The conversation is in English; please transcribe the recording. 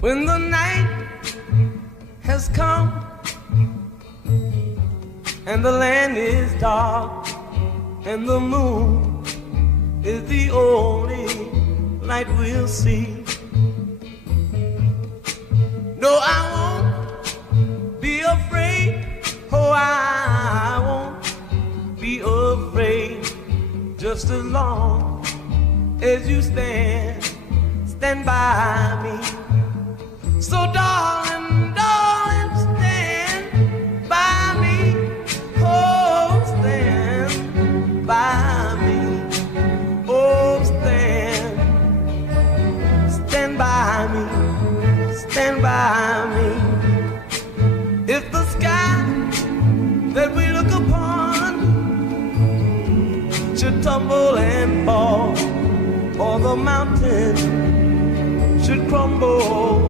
When the night has come and the land is dark and the moon is the only light we'll see. No, I won't be afraid. Oh, I won't be afraid. Just as long as you stand by me. So darling, darling, stand by me. Oh, stand by me. Oh, stand by me. Stand by me. If the sky that we look upon should tumble and fall, or the mountain should crumble